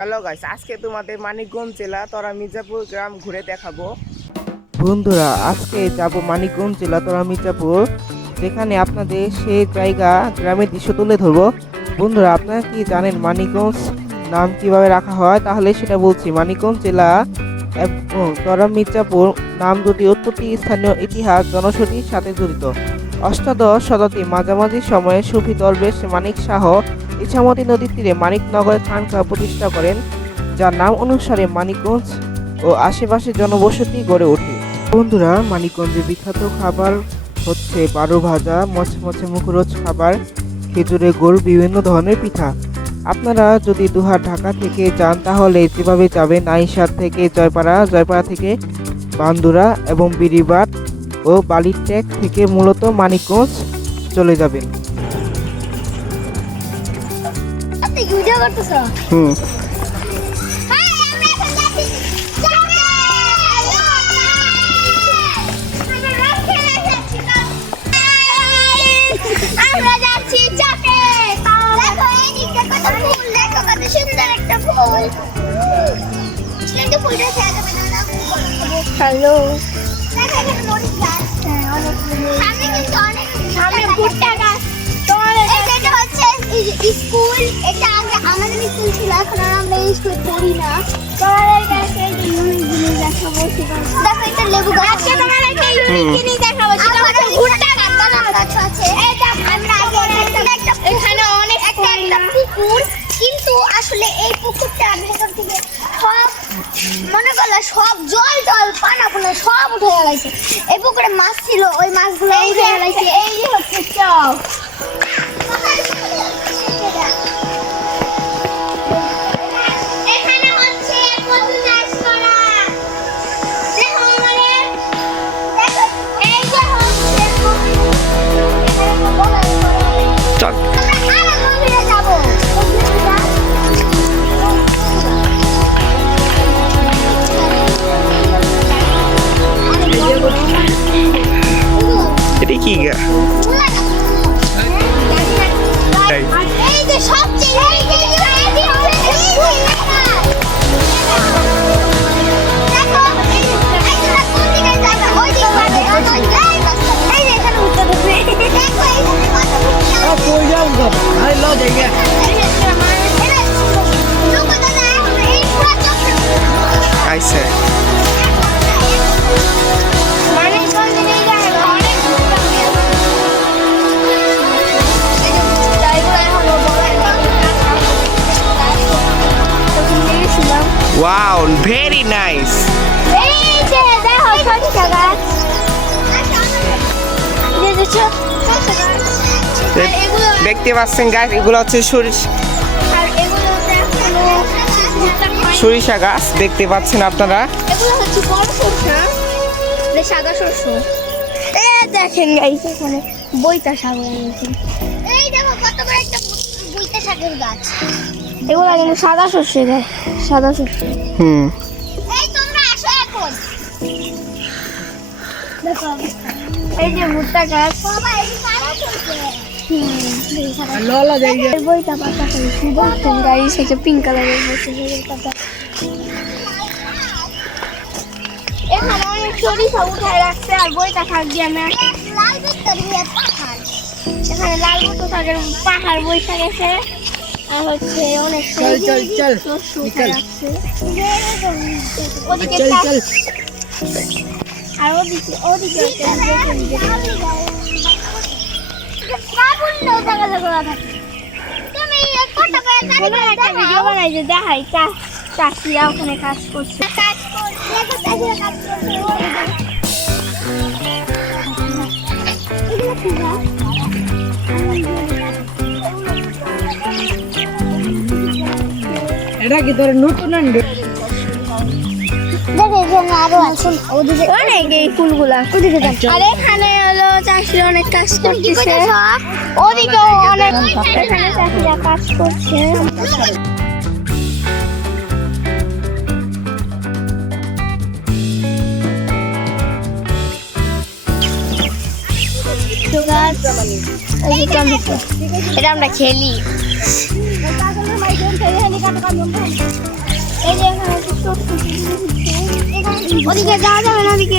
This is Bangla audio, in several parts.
হ্যালো গাইস, আজকে তোমাদের মানিকগঞ্জ জেলা তরা মির্জাপুর গ্রাম ঘুরে দেখাবো। বন্ধুরা, আজকে যাব মানিকগঞ্জ জেলা তরা মির্জাপুর, যেখানে আপনাদের সেই জায়গা গ্রামের দৃশ্য তুলে ধরবো। বন্ধুরা, আপনারা কি জানেন মানিকগঞ্জ নাম কিভাবে রাখা হয়? তাহলে সেটা বলছি। মানিকগঞ্জ জেলা এবং তরা মির্জাপুর নাম দুটি উৎপত্তি স্থানীয় ইতিহাস জনশ্রুতির সাথে জড়িত। অষ্টাদশ শতাব্দীর মাঝামাঝি সময়ে সুফি দরবেশ মানিক শাহ ইছামতি নদীর তীরে মানিকনগরে খানকা প্রতিষ্ঠা করেন, যার নাম অনুসারে মানিকগঞ্জ ও আশেপাশে জনবসতি গড়ে ওঠে। বন্ধুরা, মানিকগঞ্জের বিখ্যাত খাবার হচ্ছে বারো ভাজা, মচমচে মুখরোচ খাবার, খেজুরের গুড়, বিভিন্ন ধরনের পিঠা। আপনারা যদি দুহার ঢাকা থেকে যান তাহলে যেভাবে যাবেন আইসার থেকে জয়পাড়া, জয়পাড়া থেকে বান্দুরা এবং বিরিবাট ও বালিরটেক থেকে মূলত মানিকগঞ্জ চলে যাবেন। হ্যালো, স্কুল এটা আগে আমাদের স্কুল ছিল, এখন আমরা স্কুল পড়ি না। দেখাবো, দেখো এটা লেবু গাছ, তোমার একটা ইউনিক জিনিস দেখাবো, সেটা হচ্ছে ভুট্টা গাছ আছে। এখানে অনেক একটা পুকুর, কিন্তু আসলে এই পুকুরটার ভেতর থেকে সব মনে করলে সব জল পানা পুনা সব উঠে গেছে। এই পুকুরে মাছ ছিল, ওই মাছগুলো উঠে গেছে। এই যে হচ্ছে চক, এখানে হচ্ছে কচু চাষ করা। দেখো আমাদের, দেখো এই যে হচ্ছে চল এটা কি গা? এই যে সবচেয়ে আইসে ওয়াও, ভেরি নাইস। দেখতে পাচ্ছেন গাছ, এগুলো হচ্ছে সরিষা গাছ, দেখতে পাচ্ছেন আপনারা। সাদা শস্য দেখেন গাইস, এখানে বইতা শাক আছে। এই দেখো কত বড় একটা বইতা শাকের গাছ। এগুলো কিন্তু সাদা শস্য দেয়, সাদা শস্য। এই তোমরা আসো এখন, দেখো এই যে ভুট্টা গাছ, বাবা এই সাদা শস্য। ললা জায়গা বইতা পাতা করে সুন্দর গাইস, হচ্ছে পিঙ্ক কালারের বইতা পাতা। এখানে অনেক সরিষা উঠায় রাখছে, আর বইটা শাক দিয়ে আমি লাল ভিক্টোরিয়ার পাহাড়, এখানে লাল মতো শাকের পাহাড় বইটা গেছে। আর হচ্ছে অনেক উঠায় রাখছে। ওদিকে আর ওদিকে ভিডিও বানাই যে দেখাই চাষিরা ওখানে কাজ করছে। এটা কি তোর নতুন আনবে? আরো আছে অনেক এই ফুলগুলা। আর এখানে হলো চাষিরা অনেক কাজ করতেছে, ওদিকেও অনেক এখানে চাষিরা কাজ করছে। এটা আমরা খেলি। ওদিকে যাওয়া যাবে না, ওদিকে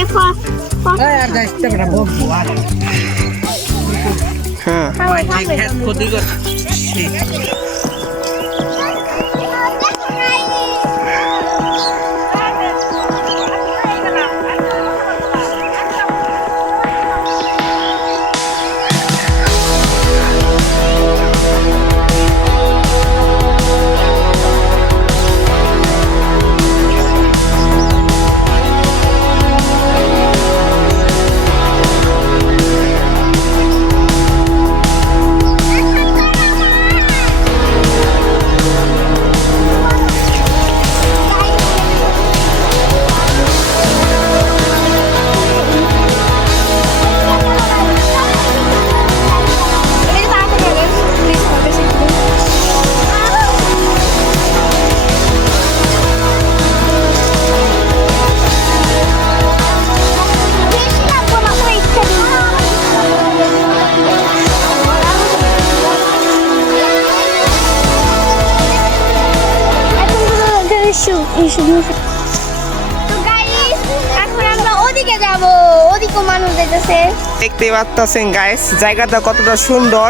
দেখতে পাচ্ছেন গাইস জায়গাটা কতটা সুন্দর,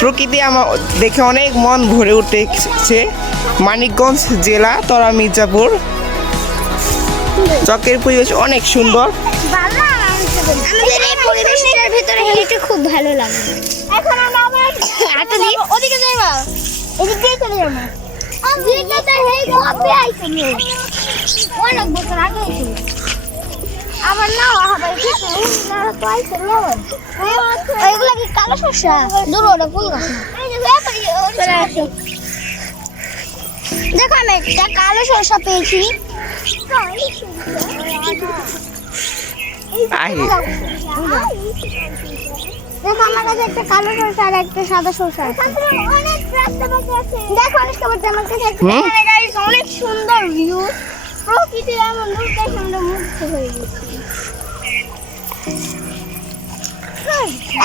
প্রকৃতি আমার দেখে অনেক মন ভরে উঠেছে। মানিকগঞ্জ জেলা তরা মির্জাপুর, চকের পরিবেশ অনেক সুন্দর। আমাদের এই পরিবেশটার ভিতরে হেঁটে খুব ভালো লাগে। এখন আমরা আবার হাঁটা দিই, ওদিকে যাইবা, এদিক দিয়ে চলে যাবো। যেটা হেই কবে আইছে নি অনেক বছর আগে আইছে। আবার না হবে কিছু না তো আইছে না। এগুলা কি কালো শসা? দূর ওটা ফুল গাছ। এই যে ব্যাপারি চলে আসে। দেখো আমি একটা কালো শসা পেয়েছি। দেখো আমার কাছে একটা কালো সরষা আর একটা সাদা সরষা আছে। অনেক রাস্তা বাকি আছে। দেখো অনেক খাবার আমার কাছে একটা গাইস অনেক সুন্দর ভিউ। প্রকৃতির এমন রূপ দেখে আমরা মুগ্ধ হয়ে গেছি।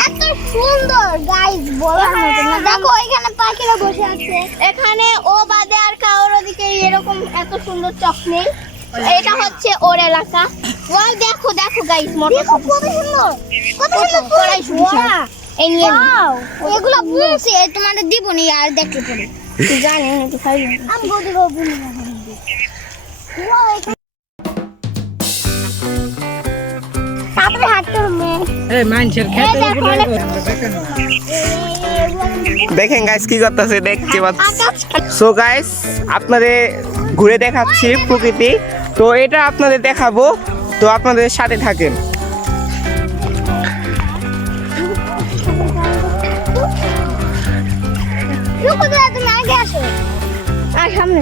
এত সুন্দর গাইস বলার মতো না। দেখো এখানে পাখিরা বসে আছে। এখানে ও বাদে আর কারোর ওদিকে এরকম এত সুন্দর চক নেই। এটা হচ্ছে ওর এলাকা। ওয়াও দেখো দেখো গাইস মোটর কত সুন্দর, কত সুন্দর পড়াই শুনছো। এই নিয়ে এগুলো বুঝছি তোমাদের দিব নি আর দেখতে পড়ে জানি না একটু খাই আমি গদি গদি না ওয়াও তারপরে হাঁটতে হবে। এই মাইনছের খেতে দেখেন গাইস কি করতেছে দেখতে পাচ্ছি। সো গাইস আপনাদের ঘুরে দেখাচ্ছি প্রকৃতি, তো এটা আপনাদের দেখাবো, তো আপনাদের সাথে থাকেন। তুমি আগে আসো আর সামনে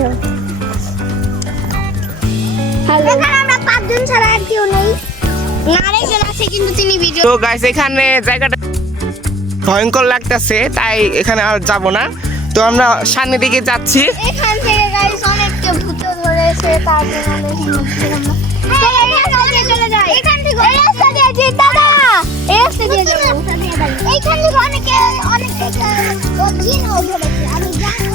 হ্যালো আমরা পাঁচজন ছাড়া আর কেউ নেই। আরেকজন আছে কিন্তু তিনি ভিডিও। তো গাইস এখানে জায়গাটা ভয়ঙ্কর লাগতেছে, তাই এখানে আর যাব না। তো আমরা সামনের দিকে যাচ্ছি। এখান থেকে গাইস অনেককে ভূত ধরেছে, তার জন্য চলে যাই। এখান থেকে এই রাস্তা দিয়ে যে দাদা এই রাস্তা দিয়ে এইখান থেকে অনেকে জিন ধরেছে। আমি জানি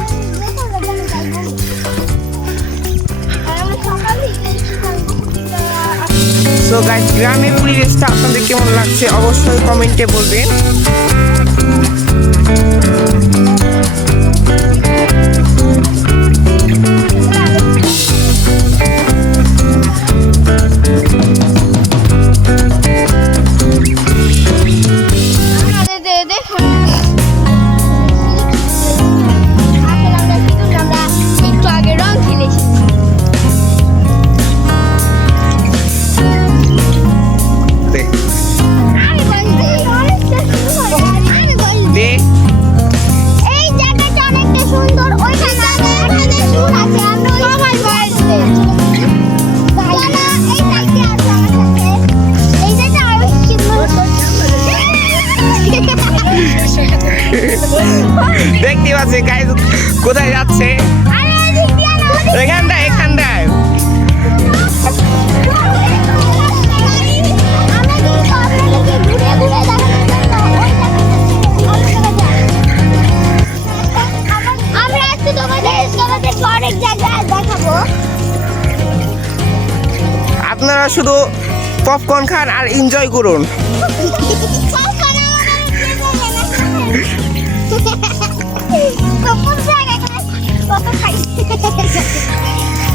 সো গাইস গ্রামের পরিবেশটা আপনাদের কেমন লাগছে অবশ্যই কমেন্টে বলবেন। একটু আগে রং খেলেছি। এই জায়গাটা অনেকটা সুন্দর। ওইখানে সুর আছে, আমরা সবাই বলছে জানা এই সাইডে আছে আমার সাথে। এই জায়গাটা আরো সুন্দর। দেখতে পাচ্ছি গাইস কোথায় যাচ্ছে। আরে এখানটায় এখানটায় আমরা কিন্তু আপনাদেরকে ঘুরে ঘুরে দেখানোর জন্য ওই জায়গাটা আপনারা শুধু পপকর্ন খান আর এনজয় করুন।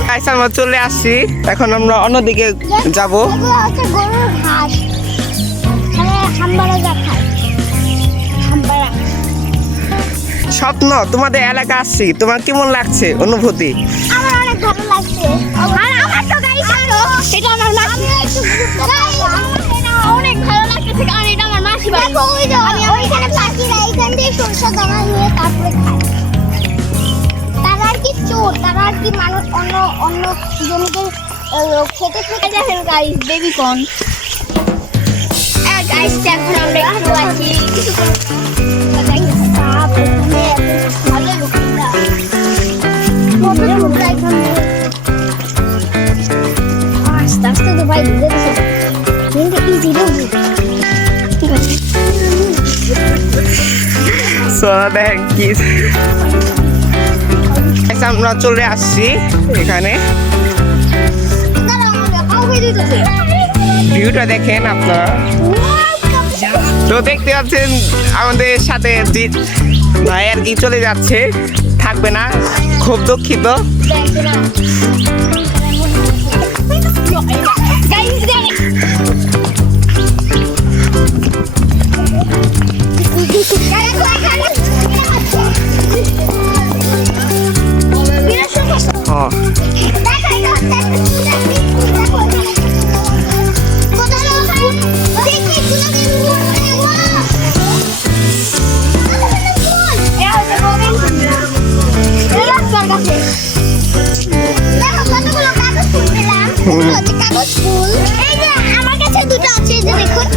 গাইস আমরা চলে আসছি, এখন আমরা অন্যদিকে যাব। গরুর ঘাস হাম্বারা যা খায় হাম্বারা। স্বপ্ন, তোমাদের এলাকা আসছি, তোমার কেমন লাগছে অনুভূতি? আমার অনেক ভালো লাগছে। আর আমার তো গাইস আরো এটা আমার মাসি অনেক ভালো লাগছে, কারণ এটা আমার মাসি বাড়ি। আমি ওইখানে পাখিরা এইখান দিয়ে সরষে দানা নিয়ে তারপরে খায়। তারা আর কি চোর, তারা আর কি মানুষ অন্য অন্য জমিতে খেতে খেতে দেখেন গাইস বেবি কর্ন। গাইস এখন আমরা একটু আছি ভালো লোকটা আস্তে আস্তে তো ভাই বুঝে গেছে কিন্তু ইজি রোগ ঠিক আছে। দেখেন কি গাইস আমরা চলে আসছি এখানে, ভিউটা দেখেন আপনারা। তো দেখতে পাচ্ছেন আমাদের সাথে জিৎ ভাই আর কি চলে যাচ্ছে, থাকবে না, খুব দুঃখিত। কাগজ ফুল এই যে আমার কাছে দুটো আছে, এই যে দেখুন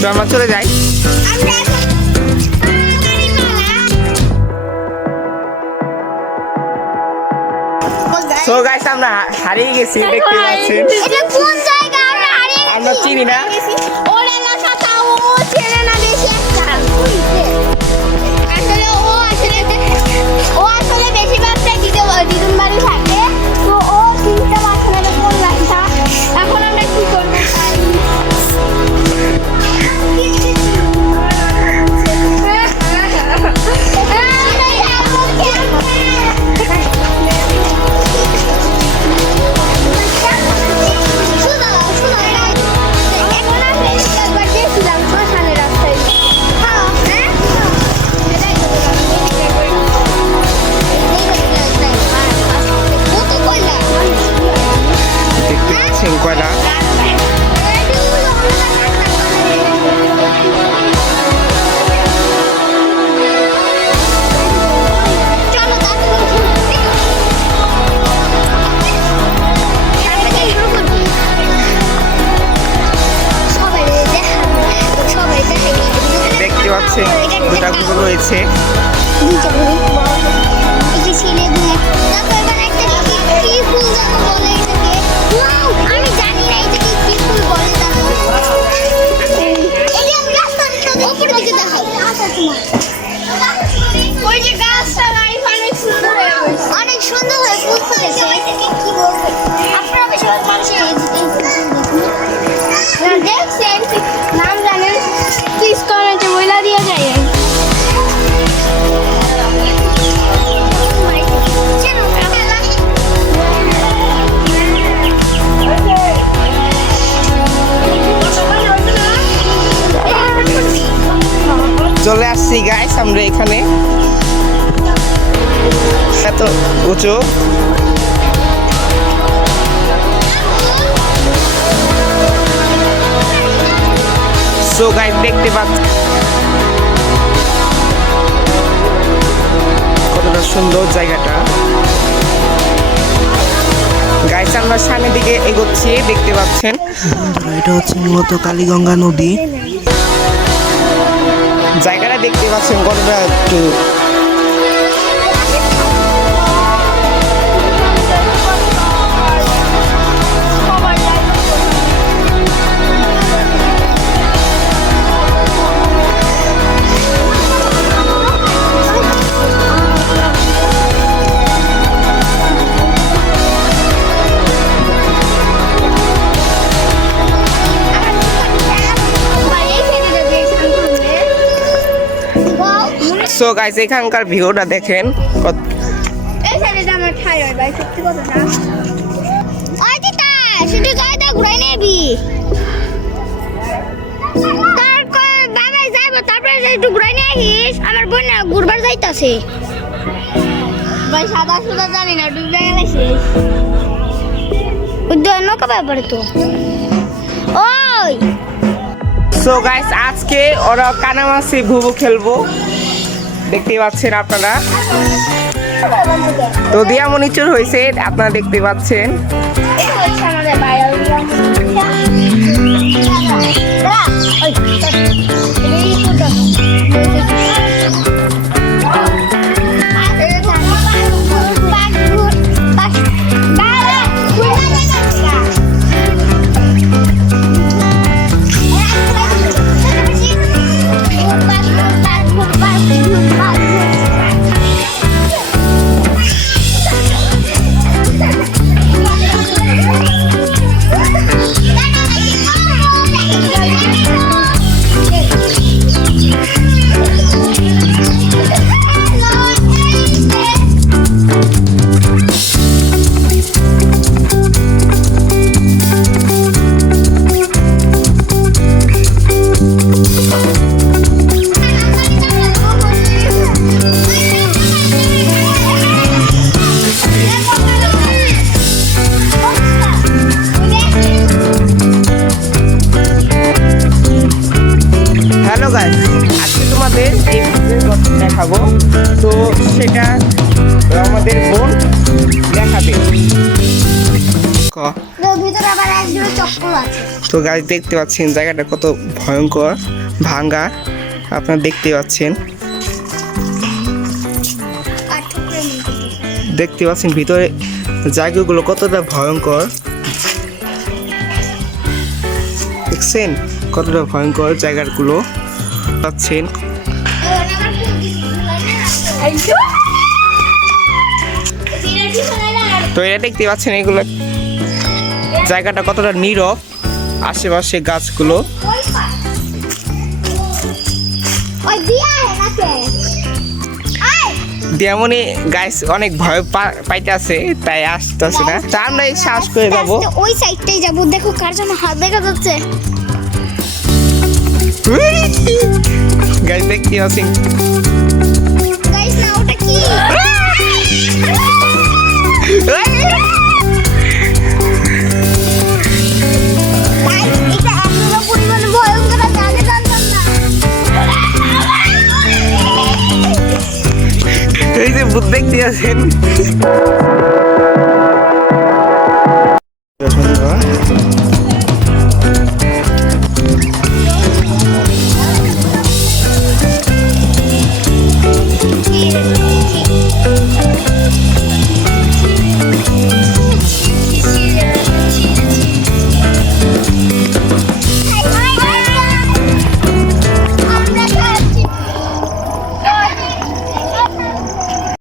তো আমরা চলে যাই। তো গাইস আমরা হারিয়ে গেছি, দেখতে পাচ্ছেন। এটা কোন জায়গা আমরা হারিয়ে গেছি? আমরা চিনি না। ওর এলাকাটা ও চেনে না বেশি একটা। আসলে ও আসলে বেশিরভাগটা দিদুন বাড়ি থাকে, তো ও চিনতে পারছে না কোন রাস্তা। এখন আমরা কি করবো? দেখতে পাচ্ছেন কয়লা। দেখতে পাচ্ছেন দুটা গুলো রয়েছে। আমি জানি না এটা কি ফুল বলে, ওই যে গাছটা অনেক সুন্দর হয়ে ফুল ফুটেছে। আপনারা বেশিরভাগ মানুষ দেখছেন, নাম জানেন, প্লিজ কমেন্টে বইলা দিয়ে যায়। চলে আসছি গাইস আমরা এখানে, এত উঁচু। সো গাইস দেখতে পাচ্ছি কতটা সুন্দর জায়গাটা। গাইস আমরা সামনের দিকে এগোচ্ছি, দেখতে পাচ্ছেন। এটা হচ্ছে মূলত কালীগঙ্গা নদী। জায়গাটা দেখতে পাচ্ছেন কতটা একটু সো গাইস এখানকার ভিউটা দেখেন এই সাইডে আমার ঠাই হয় ভাই সত্যি কথা না ওই দিতা শুধু গাড়িটা ঘুরাই নেবি বাবা যাইবো তারপরে একটু ঘুরাই নিয়ে আসিস আমার বোন না ঘুরবার যাইতাছে ভাই সাদা সুদা জানি না ডুবে গেছে উদ্যান নৌকা ব্যাপারে তো ওই সো গাইস আজকে ওরা কানামাছি ভুবু খেলবো দেখতেই পাচ্ছেন আপনারা তো দিয়ামণি চুর হয়েছে আপনারা দেখতে পাচ্ছেন এটা হচ্ছে আমাদের বাইরে হ্যালো গাইস আজকে তোমাদের এই দেখাবো তো সেটা আমাদের বোন দেখাবে ভিতরে আবার একজোড়া চপ্পল আছে তো গাইস দেখতে পাচ্ছেন জায়গাটা কত ভয়ঙ্কর ভাঙ্গা আপনারা দেখতে পাচ্ছেন আর ঠুকরে দেখতে পাচ্ছেন ভিতরে জায়গাগুলো কতটা ভয়ঙ্কর দেখছেন কতটা ভয়ঙ্কর জায়গাগুলো পাচ্ছেন তো এটা দেখতে পাচ্ছেন এগুলো জায়গাটা কতটা নীরব আশেপাশে গাছগুলো যেমনই গাইস অনেক ভয় পাইতেছে তাই আসতেছে না তা আমরা এই শ্বাস করে যাবো ওই সাইডটাই যাবো দেখো কার জন্য হাত দেখা যাচ্ছে গাইস দেখতে পাচ্ছেন গাইস না ওটা কি গাইস এটা এতটা পরিমাণে ভয়ঙ্কর আছে আগে জানতাম না এই যে ভূত দেখতে আছেন কি